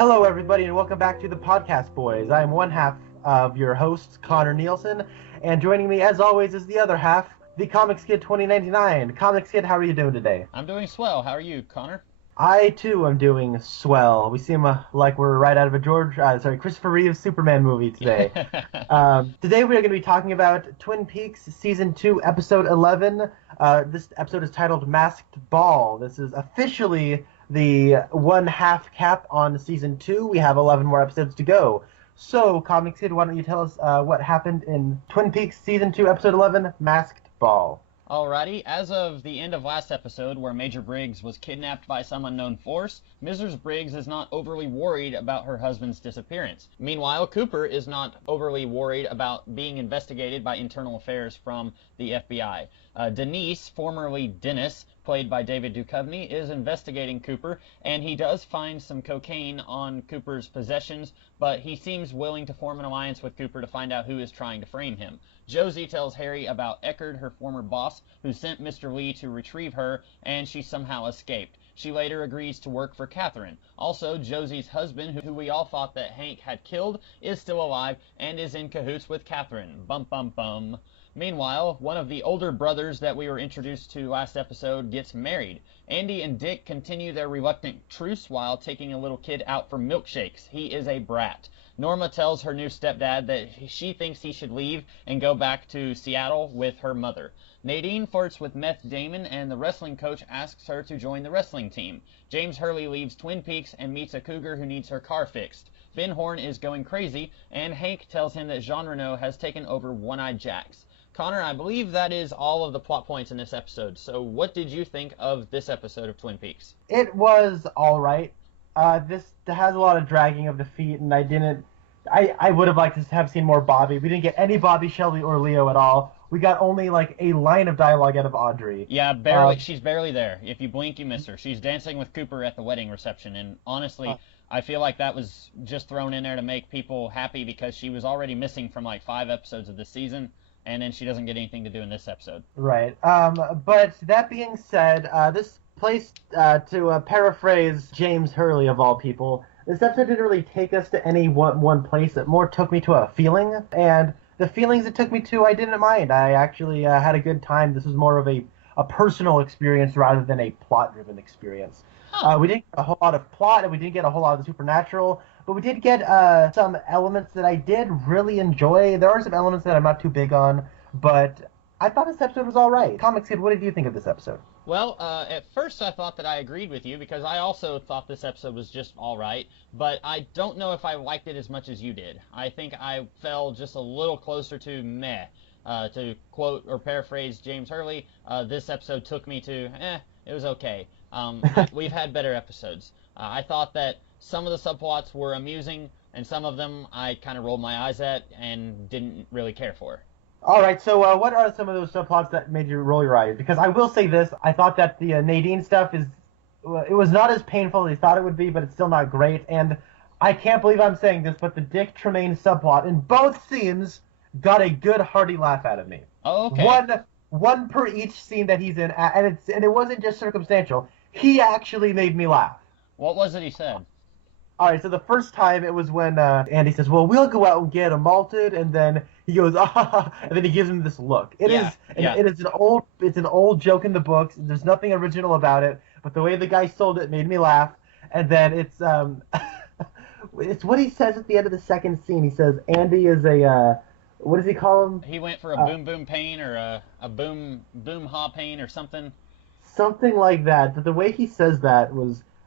Hello, everybody, and welcome back to the Podcast Boys. I am one half of your hosts, Connor Nielsen, and joining me, as always, is the other half, the Comics Kid 2099. Comics Kid, how are you doing today? I'm doing swell. How are you, Connor? I, too, am doing swell. We seem like we're right out of a Christopher Reeves Superman movie today. Today we are going to be talking about Twin Peaks Season 2, Episode 11. This episode is titled Masked Ball. This is officially the one-half cap on Season 2. We have 11 more episodes to go. So, Comics Kid, why don't you tell us what happened in Twin Peaks Season 2, Episode 11, Masked Ball. Alrighty, as of the end of last episode, where Major Briggs was kidnapped by some unknown force, Mrs. Briggs is not overly worried about her husband's disappearance. Meanwhile, Cooper is not overly worried about being investigated by internal affairs from the FBI. Denise, formerly Dennis, played by David Duchovny, is investigating Cooper, and he does find some cocaine on Cooper's possessions, but he seems willing to form an alliance with Cooper to find out who is trying to frame him. Josie tells Harry about Eckerd, her former boss, who sent Mr. Lee to retrieve her, and she somehow escaped. She later agrees to work for Catherine. Also, Josie's husband, who we all thought that Hank had killed, is still alive and is in cahoots with Catherine. Bum bum bum. Meanwhile, one of the older brothers that we were introduced to last episode gets married. Andy and Dick continue their reluctant truce while taking a little kid out for milkshakes. He is a brat. Norma tells her new stepdad that she thinks he should leave and go back to Seattle with her mother. Nadine flirts with Meth Damon, and the wrestling coach asks her to join the wrestling team. James Hurley leaves Twin Peaks and meets a cougar who needs her car fixed. Ben Horn is going crazy, and Hank tells him that Jean Reno has taken over One-Eyed Jacks. Connor, I believe that is all of the plot points in this episode. So what did you think of this episode of Twin Peaks? It was all right. This has a lot of dragging of the feet, and I would have liked to have seen more Bobby. We didn't get any Bobby, Shelby, or Leo at all. We got only like a line of dialogue out of Audrey. Yeah, barely. She's barely there. If you blink, you miss her. She's dancing with Cooper at the wedding reception, and honestly, I feel like that was just thrown in there to make people happy because she was already missing from like 5 episodes of this season, and then she doesn't get anything to do in this episode. Right. But that being said, this place, to paraphrase James Hurley of all people, this episode didn't really take us to any one place. It more took me to a feeling, and the feelings it took me to, I didn't mind. I actually had a good time. This was more of a personal experience rather than a plot-driven experience. We didn't get a whole lot of plot, and we didn't get a whole lot of the supernatural, but we did get some elements that I did really enjoy. There are some elements that I'm not too big on, but I thought this episode was all right. Comics Kid, what did you think of this episode? Well, at first I thought that I agreed with you because I also thought this episode was just all right, but I don't know if I liked it as much as you did. I think I fell just a little closer to meh. To quote or paraphrase James Hurley, this episode took me to, it was okay. We've had better episodes. I thought that some of the subplots were amusing, and some of them I kind of rolled my eyes at and didn't really care for. All right, so what are some of those subplots that made you roll your eyes? Because I will say this, I thought that the Nadine stuff it was not as painful as I thought it would be, but it's still not great. And I can't believe I'm saying this, but the Dick Tremaine subplot in both scenes got a good hearty laugh out of me. Oh, okay. One per each scene that he's in, and it wasn't just circumstantial. He actually made me laugh. What was it he said? All right, so the first time it was when Andy says, "Well, we'll go out and get him malted," and then he goes, "Ah," and then he gives him this look. It is an old joke in the books. There's nothing original about it, but the way the guy sold it made me laugh. And then it's it's what he says at the end of the second scene. He says Andy is a what does he call him? He went for a boom boom pain or a boom ha pain or something. Something like that. But the way he says that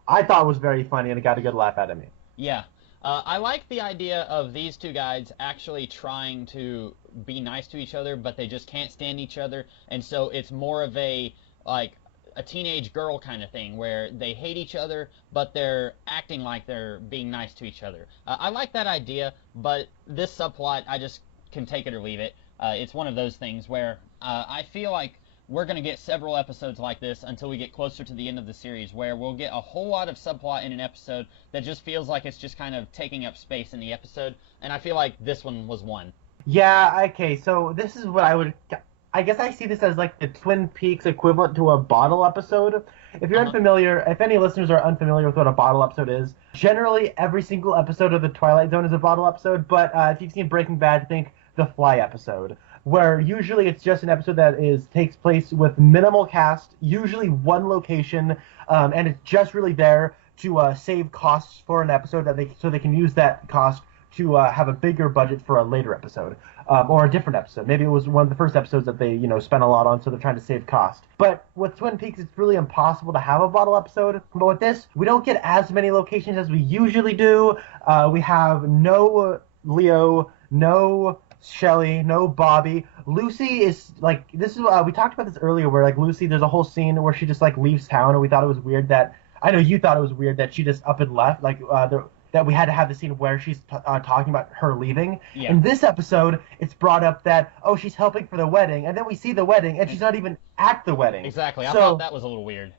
I thought was very funny, and it got a good laugh out of me. Yeah. I like the idea of these two guys actually trying to be nice to each other, but they just can't stand each other, and so it's more of a teenage girl kind of thing, where they hate each other, but they're acting like they're being nice to each other. I like that idea, but this subplot, I just can take it or leave it. It's one of those things where I feel like we're going to get several episodes like this until we get closer to the end of the series, where we'll get a whole lot of subplot in an episode that just feels like it's just kind of taking up space in the episode, and I feel like this one was one. Yeah, okay, so this is what I would I guess I see this as like the Twin Peaks equivalent to a bottle episode. If you're unfamiliar, if any listeners are unfamiliar with what a bottle episode is, generally every single episode of The Twilight Zone is a bottle episode, but if you've seen Breaking Bad, think The Fly episode, where usually it's just an episode that takes place with minimal cast, usually one location, and it's just really there to save costs for an episode so they can use that cost to have a bigger budget for a later episode. Or a different episode. Maybe it was one of the first episodes that they, spent a lot on, so they're trying to save cost. But with Twin Peaks, it's really impossible to have a bottle episode. But with this, we don't get as many locations as we usually do. We have no Leo, no Shelley, no Bobby. Lucy is, like, this is, we talked about this earlier, where, like, Lucy, there's a whole scene where she just, like, leaves town, and we thought it was weird that, I know you thought it was weird that she just up and left, like, that we had to have the scene where she's talking about her leaving. Yeah. In this episode, it's brought up that, she's helping for the wedding, and then we see the wedding, and she's not even at the wedding. Exactly. I thought that was a little weird.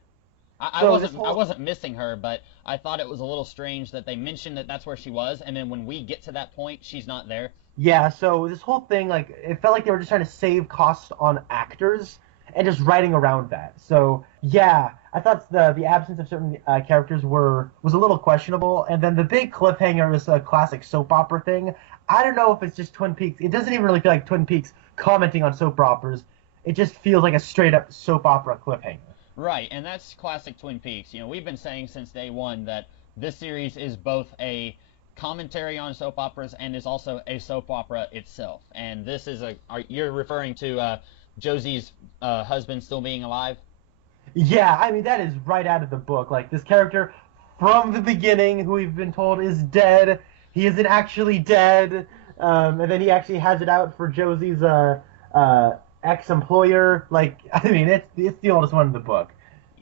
I wasn't missing her, but I thought it was a little strange that they mentioned that that's where she was, and then when we get to that point, she's not there. Yeah, so this whole thing, like, it felt like they were just trying to save costs on actors and just writing around that. So, yeah, I thought the absence of certain characters was a little questionable. And then the big cliffhanger is a classic soap opera thing. I don't know if it's just Twin Peaks. It doesn't even really feel like Twin Peaks commenting on soap operas. It just feels like a straight-up soap opera cliffhanger. Right, and that's classic Twin Peaks. We've been saying since day one that this series is both a commentary on soap operas and is also a soap opera itself. And this is you're referring to Josie's husband still being alive? Yeah, I mean, that is right out of the book. Like, this character from the beginning, who we've been told is dead, he isn't actually dead, and then he actually has it out for Josie's ex-employer. Like, I mean, it's the oldest one in the book.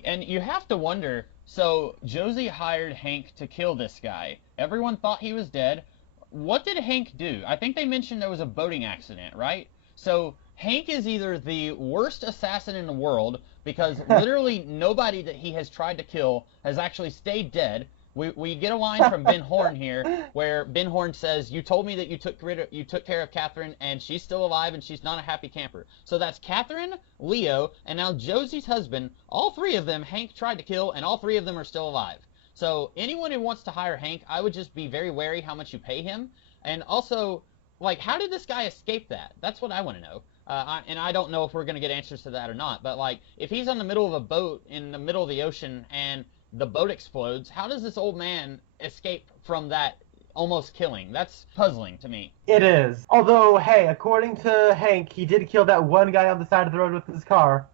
And you have to wonder, so Josie hired Hank to kill this guy. Everyone thought he was dead. What did Hank do? I think they mentioned there was a boating accident, right? So Hank is either the worst assassin in the world, because literally nobody that he has tried to kill has actually stayed dead. We get a line from Ben Horn here, where Ben Horn says, "You told me that you took care of Catherine, and she's still alive, and she's not a happy camper." So that's Catherine, Leo, and now Josie's husband. All three of them Hank tried to kill, and all three of them are still alive. So anyone who wants to hire Hank, I would just be very wary how much you pay him. And also, like, how did this guy escape that? That's what I want to know. And I don't know if we're going to get answers to that or not. But, like, if he's on the middle of a boat in the middle of the ocean and the boat explodes, how does this old man escape from that almost killing? That's puzzling to me. It is. Although, hey, according to Hank, he did kill that one guy on the side of the road with his car.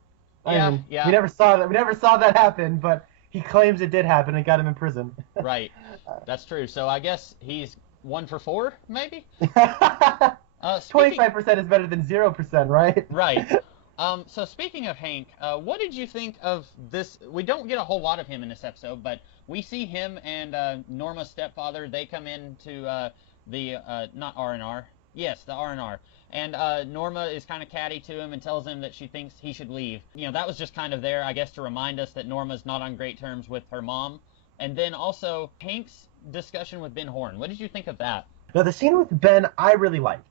Yeah. We never saw that. We never saw that happen, but he claims it did happen and got him in prison. Right. That's true. So I guess he's 1 for 4, maybe? 25% is better than 0%, right? Right. So speaking of Hank, what did you think of this? We don't get a whole lot of him in this episode, but we see him and Norma's stepfather. They come into the not R&R. Yes, the R&R. And Norma is kind of catty to him and tells him that she thinks he should leave. That was just kind of there, I guess, to remind us that Norma's not on great terms with her mom. And then also Hank's discussion with Ben Horn. What did you think of that? Now, the scene with Ben, I really liked.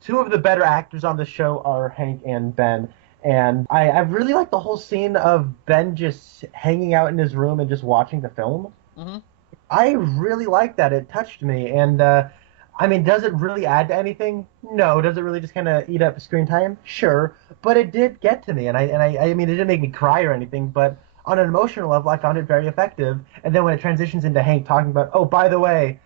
Two of the better actors on the show are Hank and Ben, and I really like the whole scene of Ben just hanging out in his room and just watching the film. Mm-hmm. I really like that. It touched me, and I mean, does it really add to anything? No. Does it really just kind of eat up screen time? Sure, but it did get to me, and I mean, it didn't make me cry or anything, but on an emotional level, I found it very effective. And then when it transitions into Hank talking about, oh, by the way,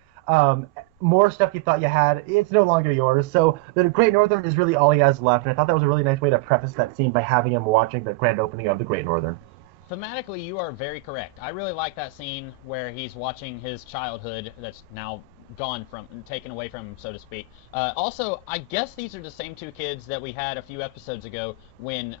more stuff you thought you had, it's no longer yours. So the Great Northern is really all he has left, and I thought that was a really nice way to preface that scene by having him watching the grand opening of the Great Northern. Thematically, you are very correct. I really like that scene where he's watching his childhood that's now taken away from him, so to speak. Also, I guess these are the same two kids that we had a few episodes ago when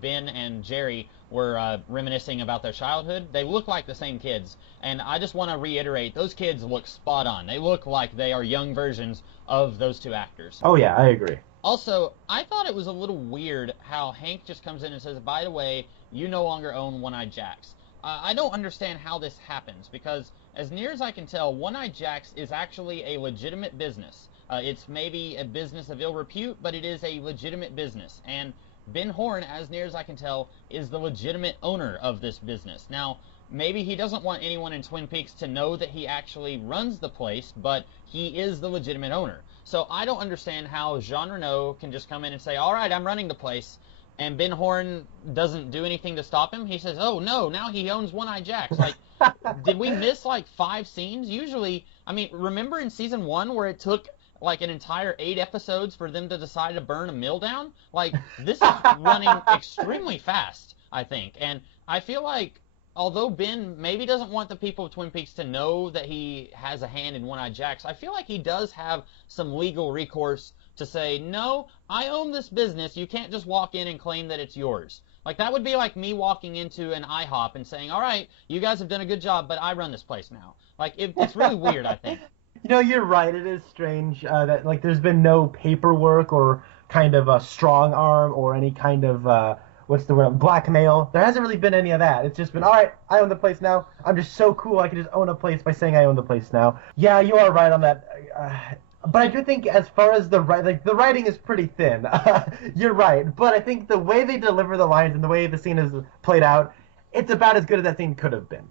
Ben and Jerry were reminiscing about their childhood. They look like the same kids, and I just want to reiterate, those kids look spot on. They look like they are young versions of those two actors. Oh yeah, I agree. Also, I thought it was a little weird how Hank just comes in and says, by the way, you no longer own One-Eyed Jacks. I don't understand how this happens, because as near as I can tell, One-Eyed Jacks is actually a legitimate business. It's maybe a business of ill repute, but it is a legitimate business. And Ben Horne, as near as I can tell, is the legitimate owner of this business. Now, maybe he doesn't want anyone in Twin Peaks to know that he actually runs the place, but he is the legitimate owner. So I don't understand how Jean Reno can just come in and say, all right, I'm running the place, and Ben Horne doesn't do anything to stop him. He says, oh, no, now he owns One-Eye Jacks. Like, did we miss, like, 5 scenes? Usually, I mean, remember in season 1 where it took like an entire 8 episodes for them to decide to burn a mill down? Like, this is running extremely fast, I think. And I feel like, although Ben maybe doesn't want the people of Twin Peaks to know that he has a hand in One-Eye Jacks, I feel like he does have some legal recourse to say, no, I own this business. You can't just walk in and claim that it's yours. Like, that would be like me walking into an IHOP and saying, all right, you guys have done a good job, but I run this place now. Like, it's really weird, I think. You know, you're right. It is strange that, like, there's been no paperwork or kind of a strong arm or any kind of, what's the word, blackmail. There hasn't really been any of that. It's just been, all right, I own the place now. I'm just so cool I can just own a place by saying I own the place now. Yeah, you are right on that. But I do think as far as the writing is pretty thin. You're right. But I think the way they deliver the lines and the way the scene is played out, it's about as good as that scene could have been.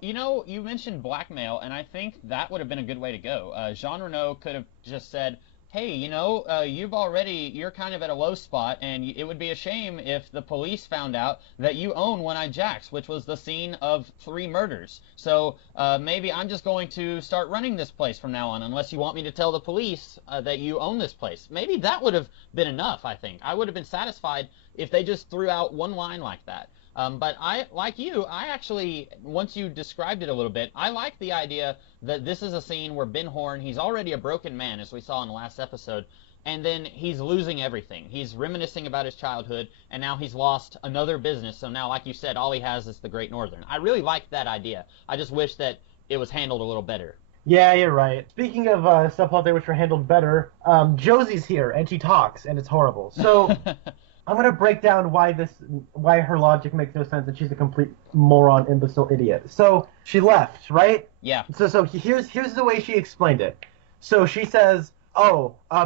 You know, you mentioned blackmail, and I think that would have been a good way to go. Jean Reno could have just said, hey, you know, you're kind of at a low spot, and it would be a shame if the police found out that you own One-Eye Jacks, which was the scene of 3 murders. So maybe I'm just going to start running this place from now on, unless you want me to tell the police that you own this place. Maybe that would have been enough, I think. I would have been satisfied if they just threw out one line like that. But I, like you, I actually, once you described it a little bit, I like the idea that this is a scene where Ben Horne, he's already a broken man, as we saw in the last episode, and then he's losing everything. He's reminiscing about his childhood, and now he's lost another business, so now, like you said, all he has is the Great Northern. I really like that idea. I just wish that it was handled a little better. Yeah, you're right. Speaking of stuff out there which were handled better, Josie's here, and she talks, and it's horrible. So... I'm going to break down why her logic makes no sense and she's a complete moron, imbecile idiot. So, she left, right? Yeah. So here's the way she explained it. So she says,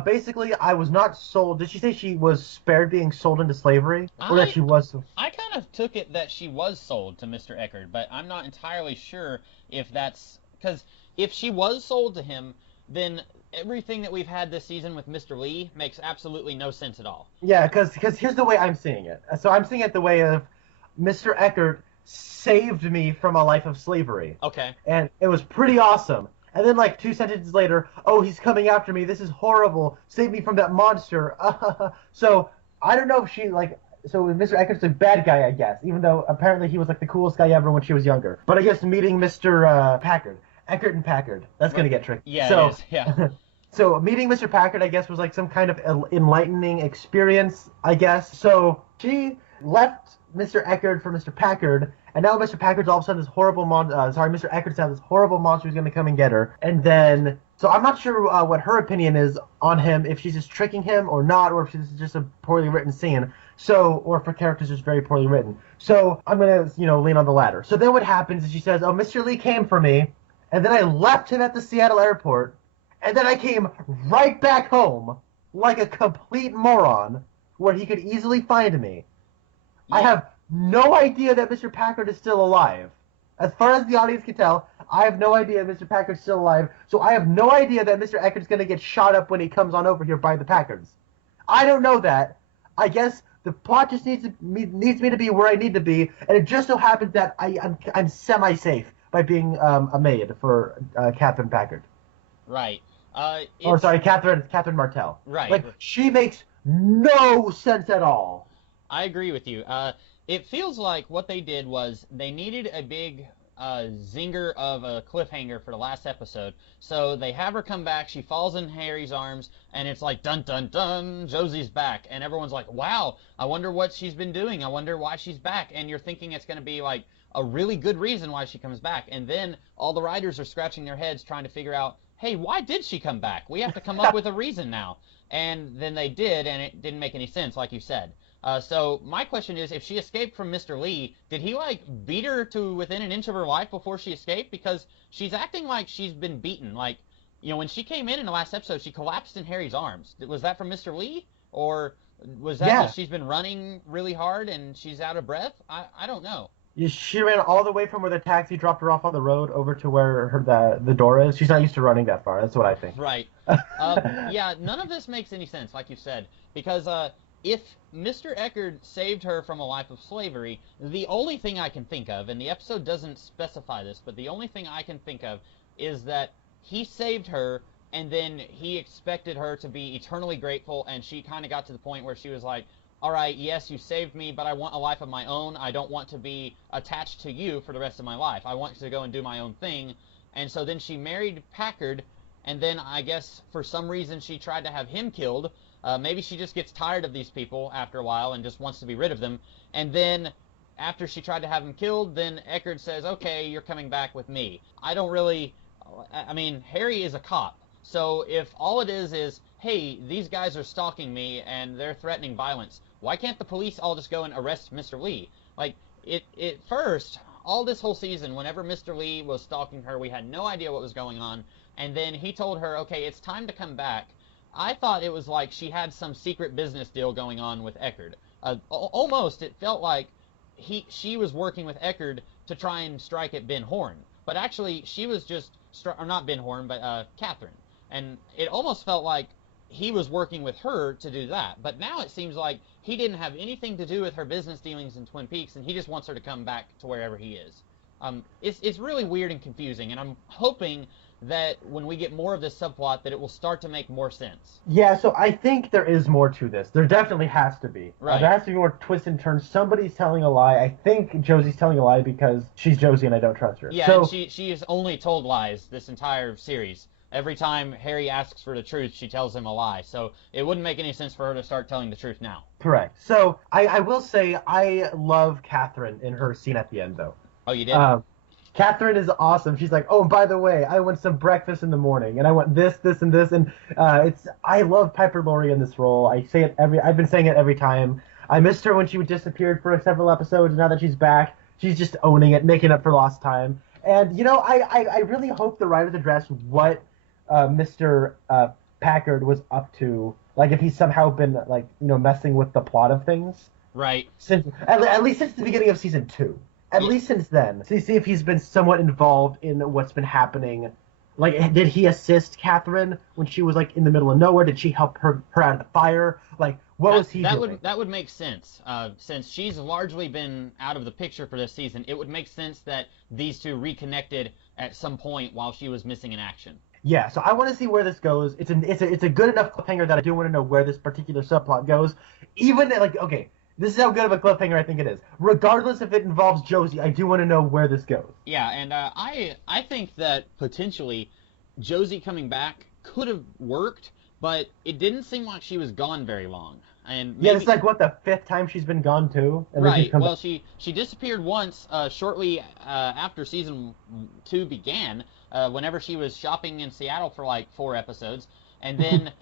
basically I was not sold. Did she say she was spared being sold into slavery? Or that she was? I kind of took it that she was sold to Mr. Eckert, but I'm not entirely sure if that's... Because if she was sold to him, then... everything that we've had this season with Mr. Lee makes absolutely no sense at all. Yeah, because here's the way I'm seeing it. So I'm seeing it the way of Mr. Eckert saved me from a life of slavery. Okay. And it was pretty awesome. And then, like, 2 sentences later, oh, he's coming after me. This is horrible. Save me from that monster. So I don't know if she, like... So Mr. Eckert's a bad guy, I guess, even though apparently he was, like, the coolest guy ever when she was younger. But I guess meeting Mr. Packard... Eckert and Packard. That's going to get tricky. Yeah, so, it is. Yeah. So meeting Mr. Packard, I guess, was like some kind of enlightening experience, I guess. So she left Mr. Eckert for Mr. Packard, and now Mr. Packard's all of a sudden this horrible Mr. Eckert's now this horrible monster who's going to come and get her. And then, so I'm not sure what her opinion is on him, if she's just tricking him or not, or if this is just a poorly written scene. So, or if her character's just very poorly written. So I'm going to, lean on the latter. So then what happens is she says, oh, Mr. Lee came for me. And then I left him at the Seattle airport, and then I came right back home like a complete moron where he could easily find me. Yeah. I have no idea that Mr. Packard is still alive. As far as the audience can tell, I have no idea Mr. Packard's still alive, so I have no idea that Mr. Eckert's going to get shot up when he comes on over here by the Packards. I don't know that. I guess the plot just needs me to be where I need to be, and it just so happens that I'm semi-safe by being a maid for Catherine Packard. Right. Catherine Martell. Right. Like, she makes no sense at all. I agree with you. It feels like what they did was they needed a big zinger of a cliffhanger for the last episode. So they have her come back, she falls in Harry's arms, and it's like, dun dun dun, Josie's back. And everyone's like, wow, I wonder what she's been doing. I wonder why she's back. And you're thinking it's going to be like a really good reason why she comes back. And then all the writers are scratching their heads trying to figure out, hey, why did she come back? We have to come up with a reason now. And then they did, and it didn't make any sense, like you said. So my question is, if she escaped from Mr. Lee, did he, like, beat her to within an inch of her life before she escaped? Because she's acting like she's been beaten. Like, when she came in the last episode, she collapsed in Harry's arms. Was that from Mr. Lee? Or was that Yeah. just she's been running really hard and she's out of breath? I don't know. She ran all the way from where the taxi dropped her off on the road over to where the door is. She's not used to running that far. That's what I think. Right. Yeah, none of this makes any sense, like you said, because if Mr. Eckerd saved her from a life of slavery, the only thing I can think of, and the episode doesn't specify this, but the only thing I can think of is that he saved her, and then he expected her to be eternally grateful, and she kind of got to the point where she was like, all right, yes, you saved me, but I want a life of my own. I don't want to be attached to you for the rest of my life. I want to go and do my own thing. And so then she married Packard, and then I guess for some reason she tried to have him killed. Maybe she just gets tired of these people after a while and just wants to be rid of them. And then after she tried to have him killed, then Eckerd says, okay, you're coming back with me. I mean, Harry is a cop. So if all it is, hey, these guys are stalking me and they're threatening violence, why can't the police all just go and arrest Mr. Lee? Like, first, all this whole season, whenever Mr. Lee was stalking her, we had no idea what was going on. And then he told her, okay, it's time to come back. I thought it was like she had some secret business deal going on with Eckerd. Almost, it felt like she was working with Eckerd to try and strike at Ben Horn. But actually, she was just, or not Ben Horn, but Catherine. And it almost felt like he was working with her to do that. But now it seems like he didn't have anything to do with her business dealings in Twin Peaks, and he just wants her to come back to wherever he is. It's really weird and confusing, and I'm hoping that when we get more of this subplot that it will start to make more sense. Yeah, so I think there is more to this. There definitely has to be. Right. There has to be more twists and turns. Somebody's telling a lie. I think Josie's telling a lie because she's Josie and I don't trust her. Yeah, so, and she has only told lies this entire series. Every time Harry asks for the truth, she tells him a lie. So it wouldn't make any sense for her to start telling the truth now. Correct. So I will say I love Catherine in her scene at the end, though. Oh, you did? Catherine is awesome. She's like, oh, by the way, I want some breakfast in the morning, and I want this, and this, and I love Piper Laurie in this role. I've been saying it every time. I missed her when she disappeared for several episodes. Now that she's back, she's just owning it, making up for lost time. And I really hope the writers address what Mr. Packard was up to. Like, if he's somehow been messing with the plot of things. Right. Since at least since the beginning of season 2. At least since then. So you see if he's been somewhat involved in what's been happening. Like, did he assist Catherine when she was, in the middle of nowhere? Did she help her out of the fire? What was he doing? That would make sense. Since she's largely been out of the picture for this season, it would make sense that these two reconnected at some point while she was missing in action. Yeah, so I want to see where this goes. It's a good enough cliffhanger that I do want to know where this particular subplot goes. Even, okay, this is how good of a cliffhanger I think it is. Regardless if it involves Josie, I do want to know where this goes. Yeah, and I think that potentially Josie coming back could have worked, but it didn't seem like she was gone very long. And maybe, yeah, it's the 5th time she's been gone too. And right. Well, she disappeared once shortly after season 2 began. Whenever she was shopping in Seattle for 4 episodes, and then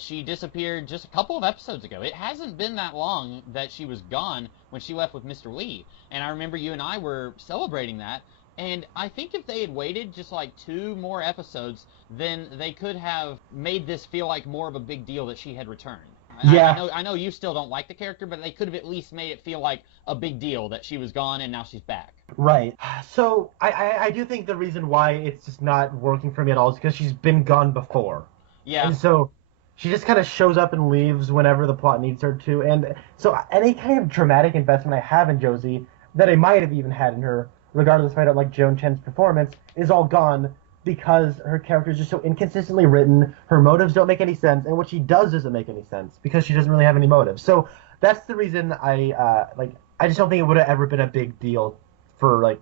she disappeared just a couple of episodes ago. It hasn't been that long that she was gone when she left with Mr. Lee, and I remember you and I were celebrating that, and I think if they had waited just 2 more episodes, then they could have made this feel like more of a big deal that she had returned. Yeah. I know you still don't like the character, but they could have at least made it feel like a big deal that she was gone and now she's back. Right. So I do think the reason why it's just not working for me at all is because she's been gone before. Yeah. And so she just kind of shows up and leaves whenever the plot needs her to. And so any kind of dramatic investment I have in Josie, that I might have even had in her, regardless if I don't like Joan Chen's performance, is all gone because her character is just so inconsistently written, her motives don't make any sense, and what she does doesn't make any sense because she doesn't really have any motives. So that's the reason I just don't think it would have ever been a big deal for,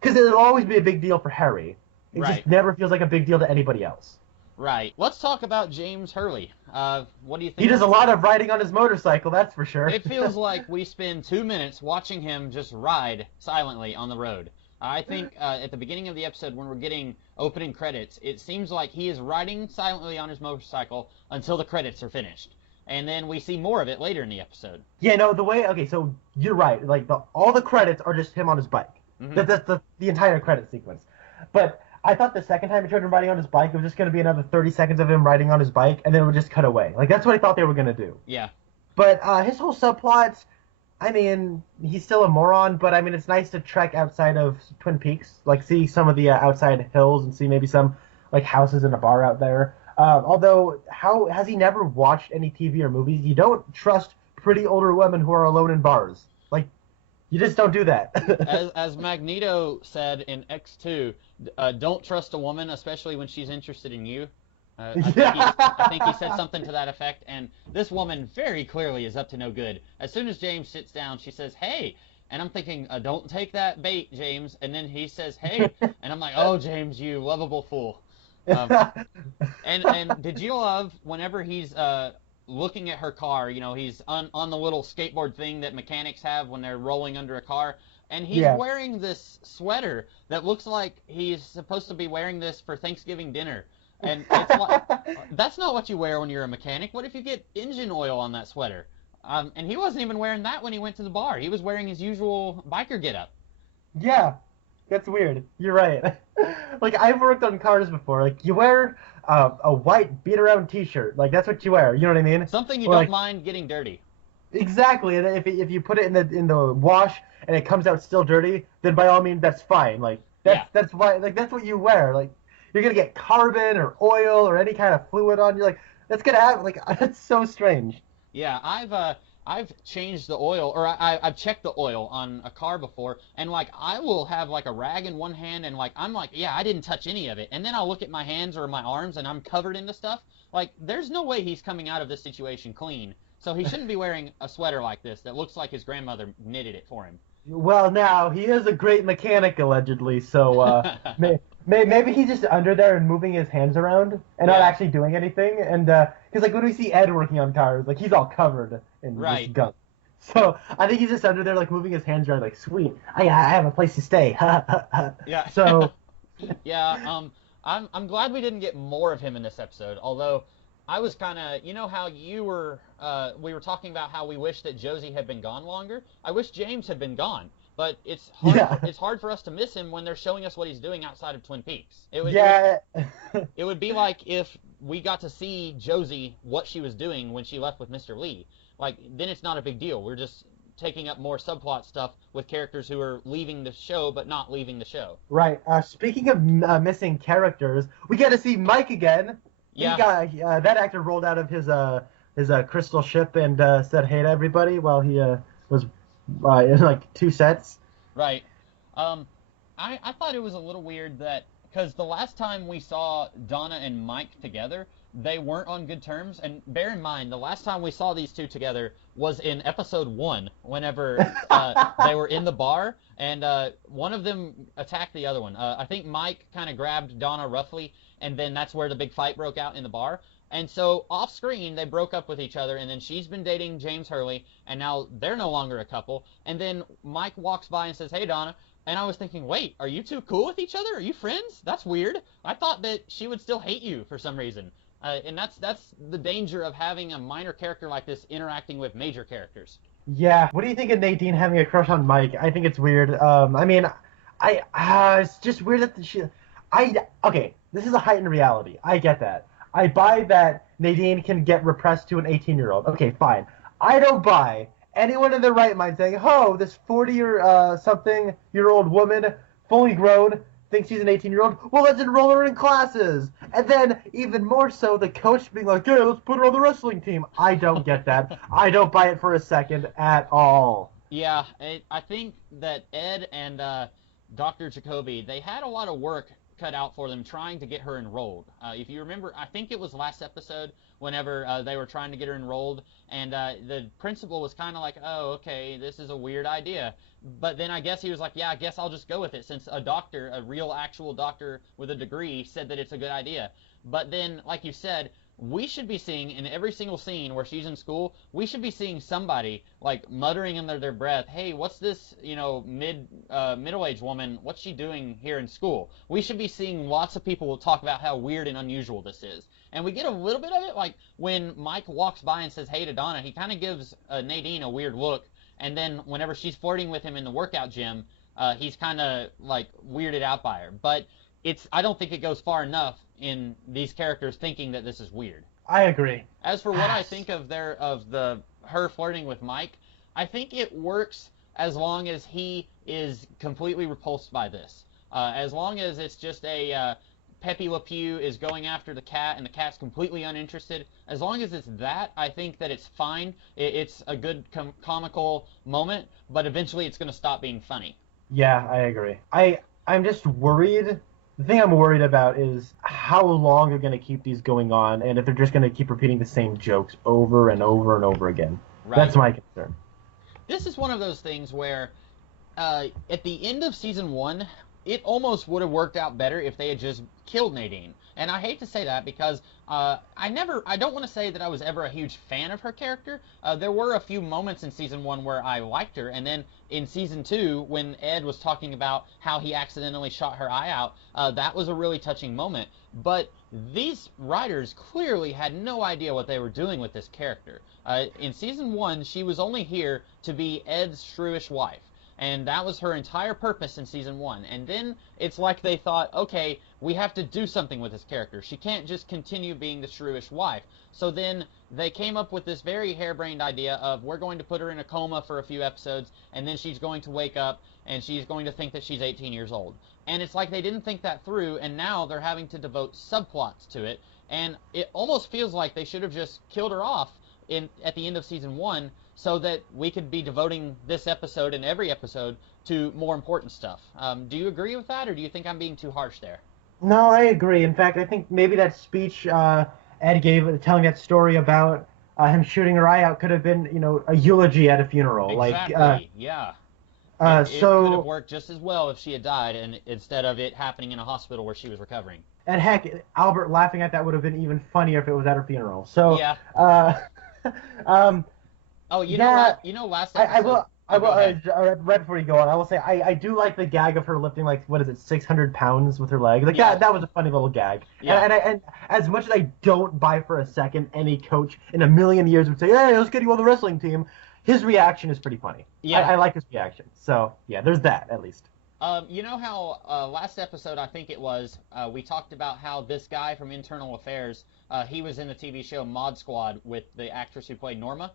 because it'll always be a big deal for Harry. It Right. just never feels like a big deal to anybody else. Right. Let's talk about James Hurley. What do you think? He does a lot of riding on his motorcycle, that's for sure. It feels like we spend 2 minutes watching him just ride silently on the road. I think at the beginning of the episode when we're getting opening credits, it seems like he is riding silently on his motorcycle until the credits are finished. And then we see more of it later in the episode. Yeah, no, so you're right. All the credits are just him on his bike. Mm-hmm. That's the entire credit sequence. But I thought the second time he showed him riding on his bike, it was just going to be another 30 seconds of him riding on his bike, and then it would just cut away. Like, that's what I thought they were going to do. Yeah. But his whole subplot, I mean, he's still a moron, but I mean, it's nice to trek outside of Twin Peaks, like see some of the outside hills and see maybe some like houses and a bar out there. Although, how has he never watched any TV or movies? You don't trust pretty older women who are alone in bars. Like, you just don't do that. As Magneto said in X2, don't trust a woman, especially when she's interested in you. I think he said something to that effect, and this woman very clearly is up to no good. As soon as James sits down, she says, "Hey," and I'm thinking, "Don't take that bait, James." And then he says, "Hey," and I'm like, "Oh, James, you lovable fool." And did you love whenever he's looking at her car? You know, he's on the little skateboard thing that mechanics have when they're rolling under a car. And he's wearing this sweater that looks like he's supposed to be wearing this for Thanksgiving dinner. And it's like, that's not what you wear when you're a mechanic. What if you get engine oil on that sweater? And he wasn't even wearing that when he went to the bar. He was wearing his usual biker getup. Yeah, that's weird. You're right. Like, I've worked on cars before. Like, you wear a white beat-around T-shirt. Like, that's what you wear. You know what I mean? Something you don't mind getting dirty. Exactly. And if you put it in the wash and it comes out still dirty, then by all means that's fine. Like, that's why. Like, that's what you wear. Like, you're gonna get carbon or oil or any kind of fluid on you. Like, that's gonna happen. Like, that's so strange. Yeah, I've changed the oil, or I've checked the oil on a car before, and like I will have like a rag in one hand, and like I'm like, yeah, I didn't touch any of it, and then I'll look at my hands or my arms, and I'm covered into stuff. Like, there's no way he's coming out of this situation clean. So he shouldn't be wearing a sweater like this that looks like his grandmother knitted it for him. Well, now he is a great mechanic allegedly, so maybe he's just under there and moving his hands around and not actually doing anything. And because like when we see Ed working on cars, like he's all covered in this gunk. So I think he's just under there like moving his hands around, like, sweet, I have a place to stay. Yeah. So yeah, I'm glad we didn't get more of him in this episode. Although I was kind of, you know how we were talking about how we wish that Josie had been gone longer. I wish James had been gone. But it's hard for us to miss him when they're showing us what he's doing outside of Twin Peaks. It would be like if we got to see Josie, what she was doing when she left with Mr. Lee. Like, then it's not a big deal. We're just taking up more subplot stuff with characters who are leaving the show but not leaving the show. Right. Speaking of missing characters, we get to see Mike again. Yeah. He got, that actor rolled out of his crystal ship and said hey to everybody while he was in like 2 sets. Right. I thought it was a little weird that, because the last time we saw Donna and Mike together, they weren't on good terms. And bear in mind, the last time we saw these two together was in episode 1, whenever they were in the bar, and one of them attacked the other one. I think Mike kind of grabbed Donna roughly, and then that's where the big fight broke out in the bar. And so, off screen, they broke up with each other, and then she's been dating James Hurley, and now they're no longer a couple. And then Mike walks by and says, hey, Donna. And I was thinking, wait, are you two cool with each other? Are you friends? That's weird. I thought that she would still hate you for some reason. And that's the danger of having a minor character like this interacting with major characters. Yeah. What do you think of Nadine having a crush on Mike? I think it's weird. I mean, it's just weird that okay, this is a heightened reality. I get that. I buy that Nadine can get repressed to an 18-year-old. Okay, fine. I don't buy anyone in their right mind saying, oh, this 40-something-year-old woman, fully grown, thinks she's an 18-year-old. Well, let's enroll her in classes. And then, even more so, the coach being like, yeah, let's put her on the wrestling team. I don't get that. I don't buy it for a second at all. Yeah, I think that Ed and Dr. Jacoby, they had a lot of work cut out for them trying to get her enrolled. If you remember, I think it was last episode whenever they were trying to get her enrolled, and the principal was kind of like, oh, okay, this is a weird idea. But then I guess he was like, yeah, I guess I'll just go with it since a doctor, a real actual doctor with a degree, said that it's a good idea. But then, like you said, we should be seeing in every single scene where she's in school, we should be seeing somebody like muttering under their breath, hey, what's this, middle-aged woman, what's she doing here in school? We should be seeing lots of people talk about how weird and unusual this is. And we get a little bit of it, like when Mike walks by and says hey to Donna, he kind of gives Nadine a weird look, and then whenever she's flirting with him in the workout gym, he's kind of like weirded out by her. But I don't think it goes far enough in these characters thinking that this is weird. I agree. As for what I think of her flirting with Mike, I think it works as long as he is completely repulsed by this. As long as it's just Pepe Le Pew is going after the cat and the cat's completely uninterested. As long as it's that, I think that it's fine. It's a good comical moment, but eventually it's going to stop being funny. Yeah, I agree. I'm just worried. The thing I'm worried about is how long they're going to keep these going on, and if they're just going to keep repeating the same jokes over and over and over again. Right. That's my concern. This is one of those things where, at the end of season 1, it almost would have worked out better if they had just killed Nadine. And I hate to say that because I don't want to say that I was ever a huge fan of her character. There were a few moments in season 1 where I liked her, and then in season 2, when Ed was talking about how he accidentally shot her eye out, that was a really touching moment. But these writers clearly had no idea what they were doing with this character. In season 1, she was only here to be Ed's shrewish wife. And that was her entire purpose in season 1. And then it's like they thought, okay, we have to do something with this character. She can't just continue being the shrewish wife. So then they came up with this very harebrained idea of we're going to put her in a coma for a few episodes, and then she's going to wake up, and she's going to think that she's 18 years old. And it's like they didn't think that through, and now they're having to devote subplots to it. And it almost feels like they should have just killed her off at the end of season 1, so that we could be devoting this episode and every episode to more important stuff. Do you agree with that, or do you think I'm being too harsh there? No, I agree. In fact, I think maybe that speech Ed gave, telling that story about him shooting her eye out, could have been, a eulogy at a funeral. Exactly. Yeah. It could have worked just as well if she had died, and instead of it happening in a hospital where she was recovering. And heck, Albert laughing at that would have been even funnier if it was at her funeral. So. Yeah. Last episode... I will, right before you go on, I will say I do like the gag of her lifting 600 pounds with her leg. That was a funny little gag. Yeah. And as much as I don't buy for a second any coach in a million years would say, hey, let's get you on the wrestling team, his reaction is pretty funny. Yeah. I like his reaction. So, yeah, there's that, at least. You know how last episode, I think it was, we talked about how this guy from Internal Affairs, he was in the TV show Mod Squad with the actress who played Norma?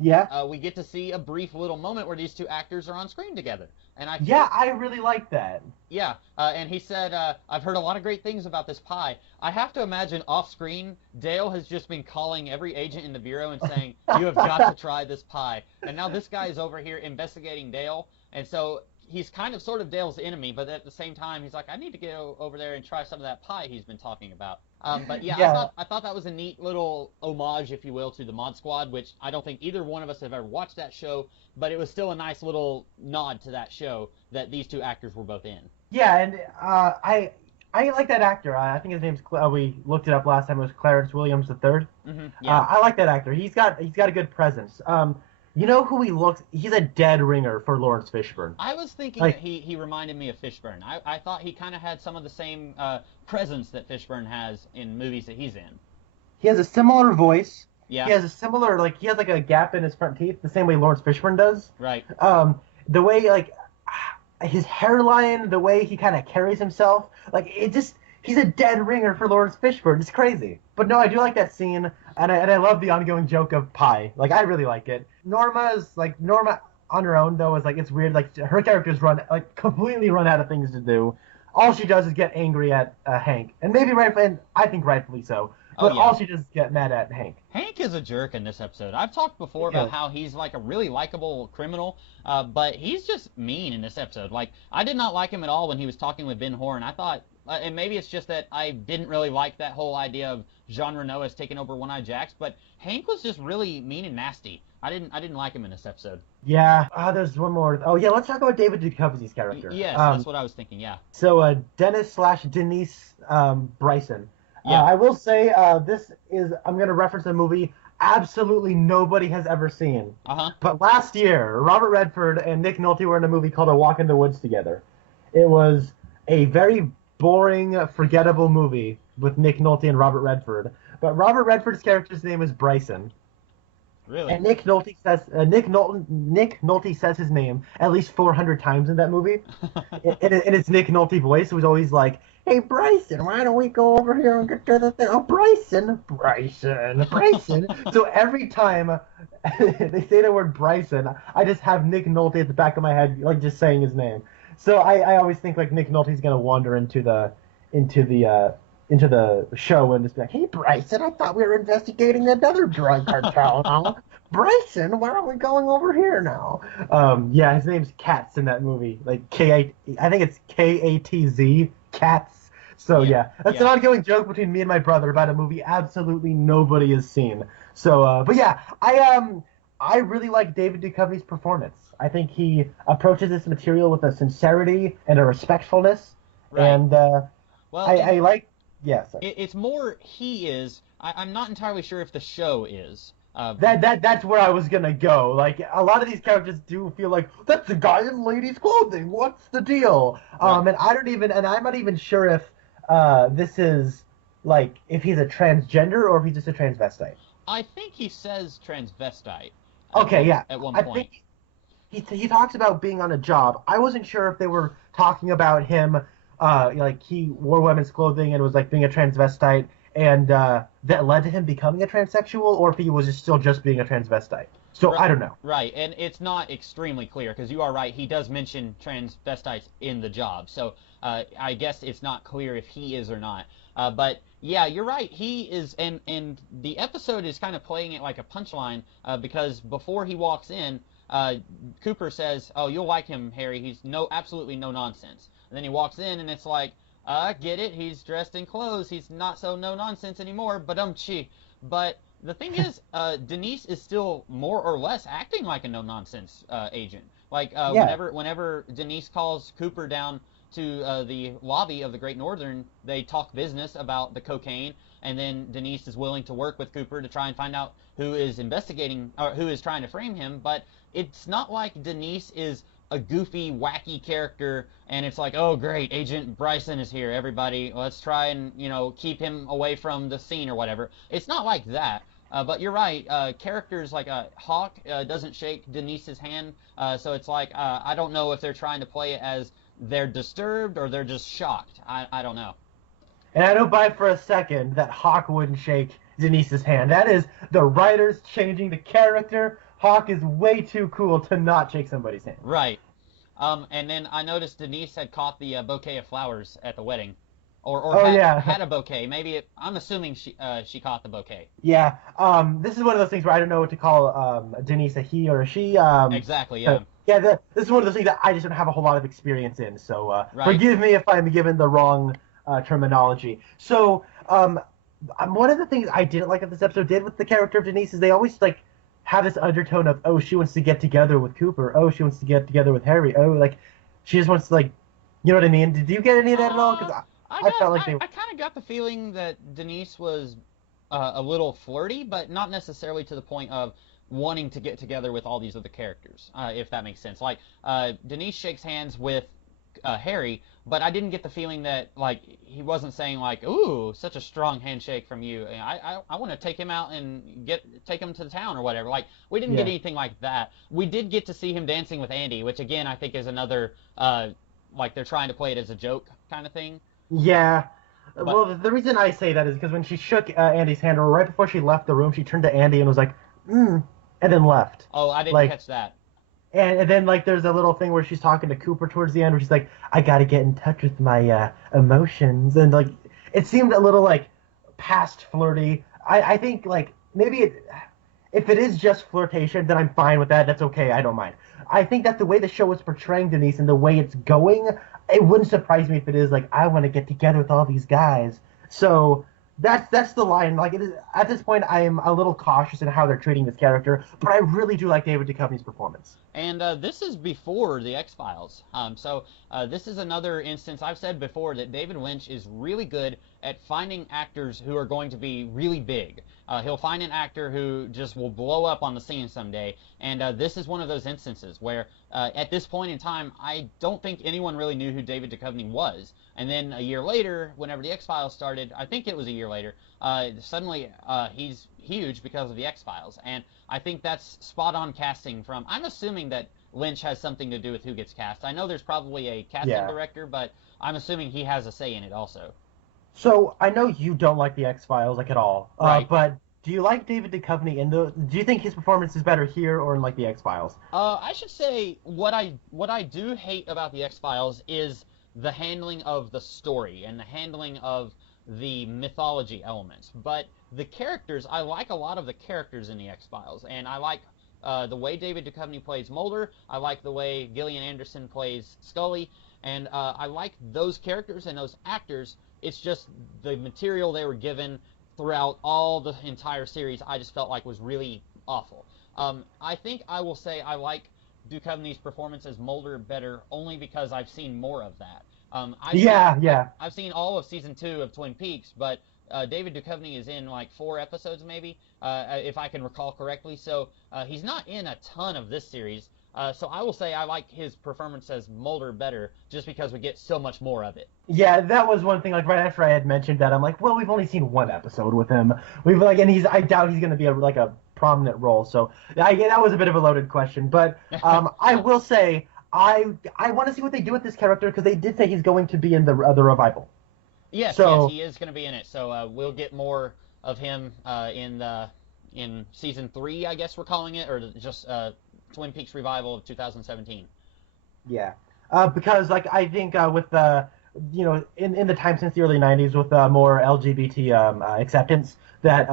Yeah. We get to see a brief little moment where these two actors are on screen together. And I really like that. Yeah, and he said, I've heard a lot of great things about this pie. I have to imagine off-screen, Dale has just been calling every agent in the Bureau and saying, you have got to try this pie. And now this guy is over here investigating Dale, and so he's kind of sort of Dale's enemy, but at the same time, he's like, I need to get over there and try some of that pie he's been talking about. But yeah. I thought that was a neat little homage, if you will, to the Mod Squad, which I don't think either one of us have ever watched that show, but it was still a nice little nod to that show that these two actors were both in. Yeah, and I like that actor. I think his name's we looked it up last time. It was Clarence Williams III. Mm-hmm, yeah. I like that actor. He's got a good presence. You know who he looks? He's a dead ringer for Lawrence Fishburne. I was thinking that he reminded me of Fishburne. I thought he kind of had some of the same presence that Fishburne has in movies that he's in. He has a similar voice. Yeah. He has a similar, he has a gap in his front teeth, the same way Lawrence Fishburne does. Right. The way, his hairline, the way he kind of carries himself, he's a dead ringer for Lawrence Fishburne. It's crazy. But no, I do like that scene, and I love the ongoing joke of pie. I really like it. Norma on her own, though, is it's weird. Her characters completely run out of things to do. All she does is get angry at Hank. And maybe I think rightfully so. But all she does is get mad at Hank. Hank is a jerk in this episode. I've talked before about how he's a really likable criminal, but he's just mean in this episode. I did not like him at all when he was talking with Ben Horn. I thought, and maybe it's just that I didn't really like that whole idea of Jean Reno as taking over One-Eye Jacks, but Hank was just really mean and nasty. I didn't like him in this episode. Yeah. There's one more. Oh, yeah, let's talk about David Duchovny's character. Yes, that's what I was thinking, yeah. So, Dennis/Denise Bryson. Yeah. I will say I'm going to reference a movie absolutely nobody has ever seen. Uh-huh. But last year, Robert Redford and Nick Nolte were in a movie called A Walk in the Woods together. It was a very boring, forgettable movie with Nick Nolte and Robert Redford. But Robert Redford's character's name is Bryson. Really? And Nick Nolte says his name at least 400 times in that movie. in its Nick Nolte voice, it was always like, Hey, Bryson, why don't we go over here and get to the thing? Oh, Bryson. So every time they say the word Bryson, I just have Nick Nolte at the back of my head, like just saying his name. So I always think like Nick Nolte's gonna wander into the uh, into the show and just be like, "Hey, Bryson, I thought we were investigating another drug cartel. Huh? Bryson, why aren't we going over here now?" Yeah, his name's Katz in that movie. Like I think it's Katz, Katz. So yeah, that's an ongoing joke between me and my brother about a movie absolutely nobody has seen. So, but yeah, I really like David Duchovny's performance. I think he approaches this material with a sincerity and a respectfulness, Right. and Well, I like. Yes. it's more he is. I'm not entirely sure if the show is. That's where I was gonna go. Like a lot of these characters do feel like that's the guy in ladies' clothing. What's the deal? Right. And I'm not even sure if this is like if he's a transgender or if he's just a transvestite. I think he says transvestite. Okay, yeah. At one I point. think he talks about being on a job. I wasn't sure if they were talking about him, like he wore women's clothing and was like being a transvestite, and that led to him becoming a transsexual, or if he was just still just being a transvestite. So Right, I don't know. right, and it's not extremely clear because you are right. He does mention transvestites in the job, so I guess it's not clear if he is or not. But yeah, you're right. He is, and the episode is kind of playing it like a punchline because before he walks in, Cooper says, "Oh, you'll like him, Harry. He's absolutely no nonsense." And then he walks in, and it's like, get it. He's dressed in clothes. He's not so no nonsense anymore. But the thing is, Denise is still more or less acting like a no nonsense agent. Like Yeah. whenever Denise calls Cooper down to the lobby of the Great Northern, they talk business about the cocaine, and then Denise is willing to work with Cooper to try and find out who is investigating or who is trying to frame him. But it's not like Denise is a goofy, wacky character, and it's like, oh great, Agent Bryson is here. Everybody, let's try and keep him away from the scene or whatever. It's not like that. But you're right. Characters like Hawk doesn't shake Denise's hand, so it's like I don't know if they're trying to play it as they're disturbed or they're just shocked. I don't know. And I don't buy for a second that Hawk wouldn't shake Denise's hand. That is the writers changing the character. Hawk is way too cool to not shake somebody's hand. Right. And then I noticed Denise had caught the bouquet of flowers at the wedding, or Oh had, yeah. had a bouquet. I'm assuming she caught the bouquet. Yeah. This is one of those things where I don't know what to call Denise, a he or a she. Exactly. Yeah. Yeah. This is one of those things that I just don't have a whole lot of experience in. So Right. forgive me if I'm given the wrong terminology. So one of the things I didn't like that this episode did with the character of Denise is they always like have this undertone of, oh, she wants to get together with Cooper. Oh, she wants to get together with Harry. Oh, like she just wants to like, you know what I mean? Did you get any of that at all? Because I felt like they. I kind of got the feeling that Denise was a little flirty, but not necessarily to the point of wanting to get together with all these other characters, if that makes sense. Like Denise shakes hands with Harry, but I didn't get the feeling that like he wasn't saying like, "Ooh, such a strong handshake from you. I want to take him out and take him to the town or whatever." Like we didn't get anything like that. We did get to see him dancing with Andy, which again I think is another like they're trying to play it as a joke kind of thing. Yeah. But, Well, the reason I say that is because when she shook Andy's hand, or right before she left the room, she turned to Andy and was like, and then left. oh, I didn't Like, catch that. and then like there's a little thing where she's talking to Cooper towards the end, where she's like, I gotta get in touch with my emotions, and like it seemed a little like past flirty. I think like maybe if it is just flirtation, then I'm fine with that. That's okay. I don't mind. I think that the way the show is portraying Denise and the way it's going, it wouldn't surprise me if it is like I want to get together with all these guys. So that's the line. Like it is, at this point, I am a little cautious in how they're treating this character, but I really do like David Duchovny's performance. And this is before the X-Files. So this is another instance. I've said before that David Lynch is really good at finding actors who are going to be really big. He'll find an actor who just will blow up on the scene someday. And this is one of those instances where at this point in time, I don't think anyone really knew who David Duchovny was. And then a year later, whenever the X-Files started, I think it was a year later, suddenly he's huge because of the X-Files. And I think that's spot-on casting from... I'm assuming that Lynch has something to do with who gets cast. I know there's probably a casting director, but I'm assuming he has a say in it also. So I know you don't like the X-Files like at all, Right. but do you like David Duchovny in the? Do you think his performance is better here or in like the X-Files? I should say what I do hate about the X-Files is the handling of the story and the handling of the mythology elements. But the characters, I like a lot of the characters in the X-Files, and I like the way David Duchovny plays Mulder. I like the way Gillian Anderson plays Scully, and I like those characters and those actors. It's just the material they were given throughout all the entire series. I just felt like was really awful. I think I will say I like Duchovny's performance as Mulder better only because I've seen more of that. Yeah. I've seen all of season 2 of Twin Peaks, but David Duchovny is in like 4 episodes maybe, if I can recall correctly. So he's not in a ton of this series. So I will say I like his performance as Mulder better just because we get so much more of it. Yeah, that was one thing. Like right after I had mentioned that, I'm like, well, we've only seen one episode with him. We've like, and I doubt he's going to be like a prominent role. So that was a bit of a loaded question. But I will say, I want to see what they do with this character because they did say he's going to be in the revival. Yes, so, yes, he is going to be in it. So we'll get more of him in season 3, I guess we're calling it, or just Twin Peaks revival of 2017. Yeah, because like I think with the in the time since the early '90s with more LGBT acceptance that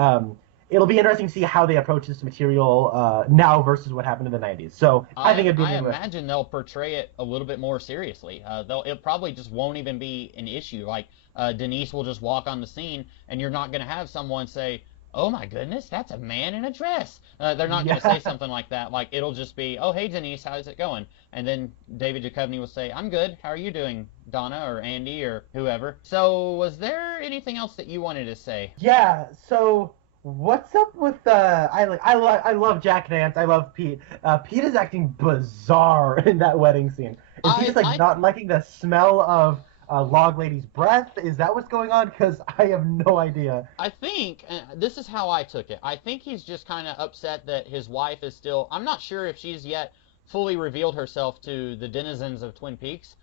it'll be interesting to see how they approach this material now versus what happened in the '90s. So I think it'd be. I imagine they'll portray it a little bit more seriously. It probably just won't even be an issue. Like Denise will just walk on the scene, and you're not going to have someone say, "Oh my goodness, that's a man in a dress." They're not going to say something like that. Like it'll just be, "Oh hey Denise, how's it going?" And then David Duchovny will say, "I'm good. How are you doing, Donna or Andy or whoever?" So was there anything else that you wanted to say? Yeah. So what's up with I love Jack Nance. I love Pete. Pete is acting bizarre in that wedding scene. Is he just like not liking the smell of Log Lady's breath? Is that what's going on? Because I have no idea. I think this is how I took it. I think he's just kind of upset that his wife is still. I'm not sure if she's yet fully revealed herself to the denizens of Twin Peaks.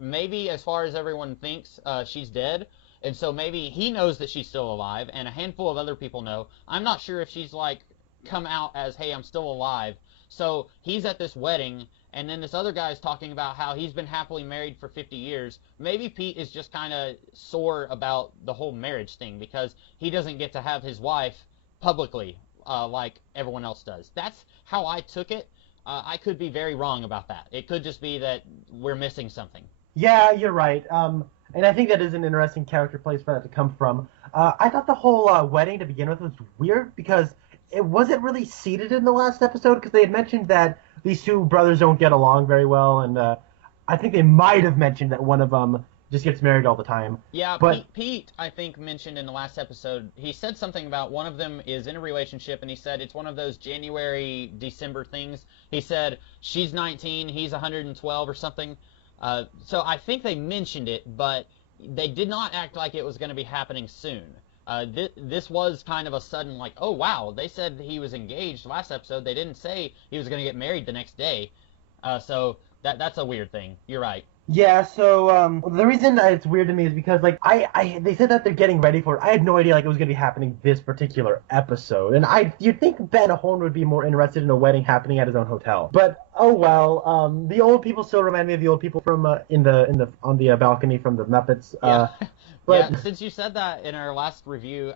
Maybe, as far as everyone thinks, she's dead. And so maybe he knows that she's still alive, and a handful of other people know. I'm not sure if she's, like, come out as, hey, I'm still alive. So he's at this wedding, and then this other guy is talking about how he's been happily married for 50 years. Maybe Pete is just kind of sore about the whole marriage thing because he doesn't get to have his wife publicly like everyone else does. That's how I took it. I could be very wrong about that. It could just be that we're missing something. Yeah, you're right. And I think that is an interesting character place for that to come from. I thought the whole wedding to begin with was weird because it wasn't really seeded in the last episode because they had mentioned that these two brothers don't get along very well, and I think they might have mentioned that one of them just gets married all the time. Yeah, but Pete, I think, mentioned in the last episode, he said something about one of them is in a relationship, and he said it's one of those January, December things. He said she's 19, he's 112 or something. So I think they mentioned it, but they did not act like it was going to be happening soon. This was kind of a sudden, like, oh wow, they said he was engaged last episode. They didn't say he was going to get married the next day. So that's a weird thing. You're right. Yeah, so the reason it's weird to me is because like they said that they're getting ready for it. I had no idea like it was gonna be happening this particular episode, and you'd think Ben Horn would be more interested in a wedding happening at his own hotel. But oh well, the old people still remind me of the old people from on the balcony from the Muppets. Yeah. But yeah, since you said that in our last review,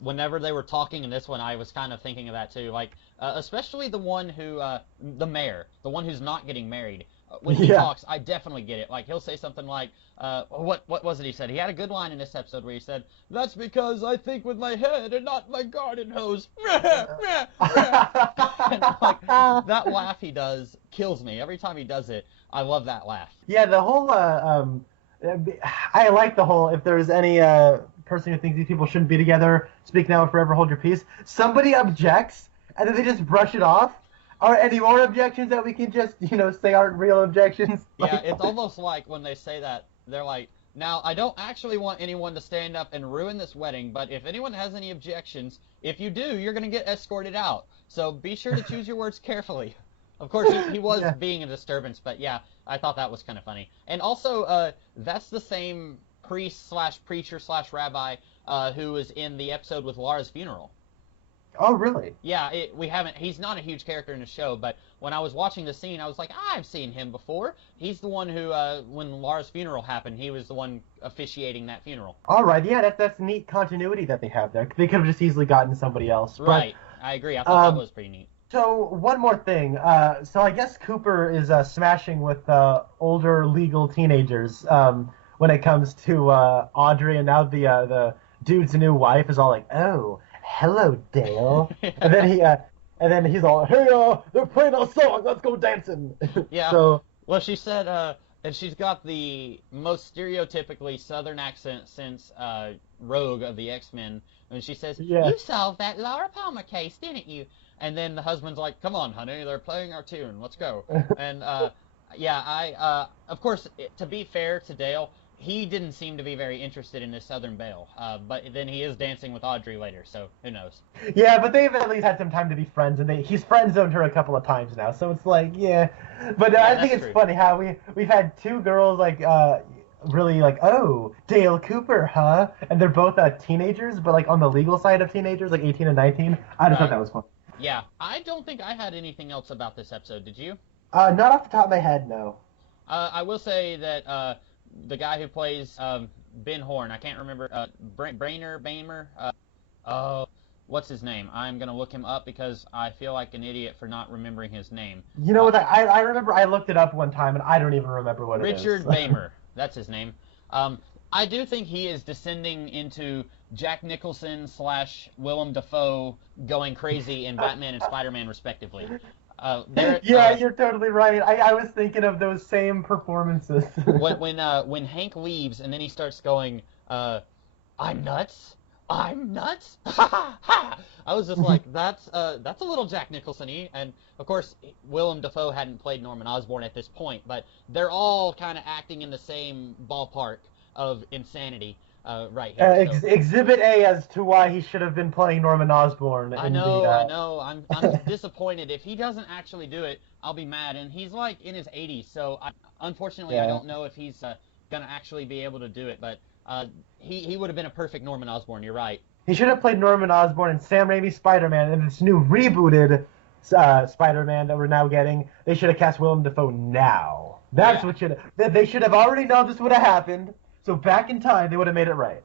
whenever they were talking in this one, I was kind of thinking of that too. Like, especially the one who, the mayor, the one who's not getting married. When he talks, I definitely get it. Like, he'll say something like, what was it he said? He had a good line in this episode where he said, "That's because I think with my head and not my garden hose." And, like, that laugh he does kills me. Every time he does it, I love that laugh. Yeah, the whole, I like the whole, if there's any person who thinks these people shouldn't be together, speak now or forever hold your peace. Somebody objects, and then they just brush it off. Are any more objections that we can just, say aren't real objections? Yeah, it's almost like when they say that, they're like, now, I don't actually want anyone to stand up and ruin this wedding, but if anyone has any objections, if you do, you're going to get escorted out. So be sure to choose your words carefully. Of course, he was Yeah. being a disturbance, but yeah, I thought that was kind of funny. And also, that's the same priest slash preacher slash rabbi who was in the episode with Laura's funeral. Oh, really? Yeah, he's not a huge character in the show, but when I was watching the scene, I was like, I've seen him before. He's the one who, when Laura's funeral happened, he was the one officiating that funeral. All right, yeah, that's neat continuity that they have there. They could have just easily gotten somebody else. Right, I agree. I thought that was pretty neat. So one more thing. So I guess Cooper is smashing with older legal teenagers when it comes to Audrey, and now the dude's new wife is all like, "Oh, hello, Dale," and then he's all, "Hey, they're playing our song. Let's go dancing." Yeah. So well, she said, and she's got the most stereotypically Southern accent since Rogue of the X-Men, and she says, yeah. "You solved that Laura Palmer case, didn't you?" And then the husband's like, "Come on, honey, they're playing our tune. Let's go." And yeah, of course, to be fair to Dale, he didn't seem to be very interested in this Southern belle. But then he is dancing with Audrey later, so who knows? Yeah, but they've at least had some time to be friends, and he's friend zoned her a couple of times now. So it's like, yeah. But Yeah, I think it's true. funny how we've had two girls like really like, "Oh, Dale Cooper, huh?" And they're both teenagers, but like on the legal side of teenagers, like 18 and 19. I just thought that was fun. Yeah, I don't think I had anything else about this episode. Did you? Not off the top of my head, no. I will say that the guy who plays Ben Horn, I can't remember, Bamer, what's his name? I'm going to look him up because I feel like an idiot for not remembering his name. You know what? I remember I looked it up one time, and I don't even remember what it is. Richard Bamer, that's his name. I do think he is descending into Jack Nicholson / Willem Dafoe going crazy in Batman and Spider-Man, respectively. You're totally right. I was thinking of those same performances. when Hank leaves and then he starts going, "I'm nuts, I'm nuts," I was just like, that's a little Jack Nicholson-y. And of course, Willem Dafoe hadn't played Norman Osborn at this point, but they're all kind of acting in the same ballpark of insanity right here. So. Exhibit A as to why he should have been playing Norman Osborn. I know. I'm disappointed. If he doesn't actually do it, I'll be mad. And he's like in his 80s, so unfortunately, I don't know if he's gonna actually be able to do it. But he would have been a perfect Norman Osborn. You're right. He should have played Norman Osborn in Sam Raimi's Spider-Man, and this new rebooted Spider-Man that we're now getting. They should have cast Willem Dafoe now. That's what they should have already known this would have happened. So back in time, they would have made it right.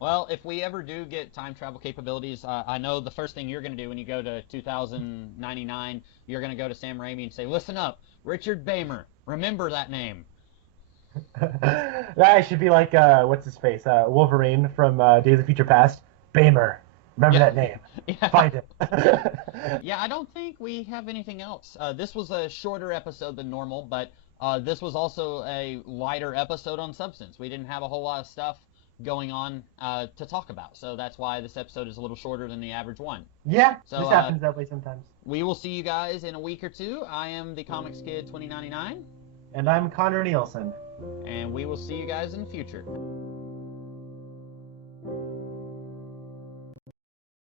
Well, if we ever do get time travel capabilities, I know the first thing you're going to do when you go to 2099, you're going to go to Sam Raimi and say, "Listen up, Richard Bamer, remember that name." That should be like, what's his face? Wolverine from Days of Future Past. Bamer. Remember that name. Yeah. Find it. Yeah, I don't think we have anything else. This was a shorter episode than normal, but this was also a lighter episode on substance. We didn't have a whole lot of stuff going on to talk about, so that's why this episode is a little shorter than the average one. Yeah, so, this happens that way sometimes. We will see you guys in a week or two. I am the Comics Kid 2099. And I'm Connor Nielsen. And we will see you guys in the future.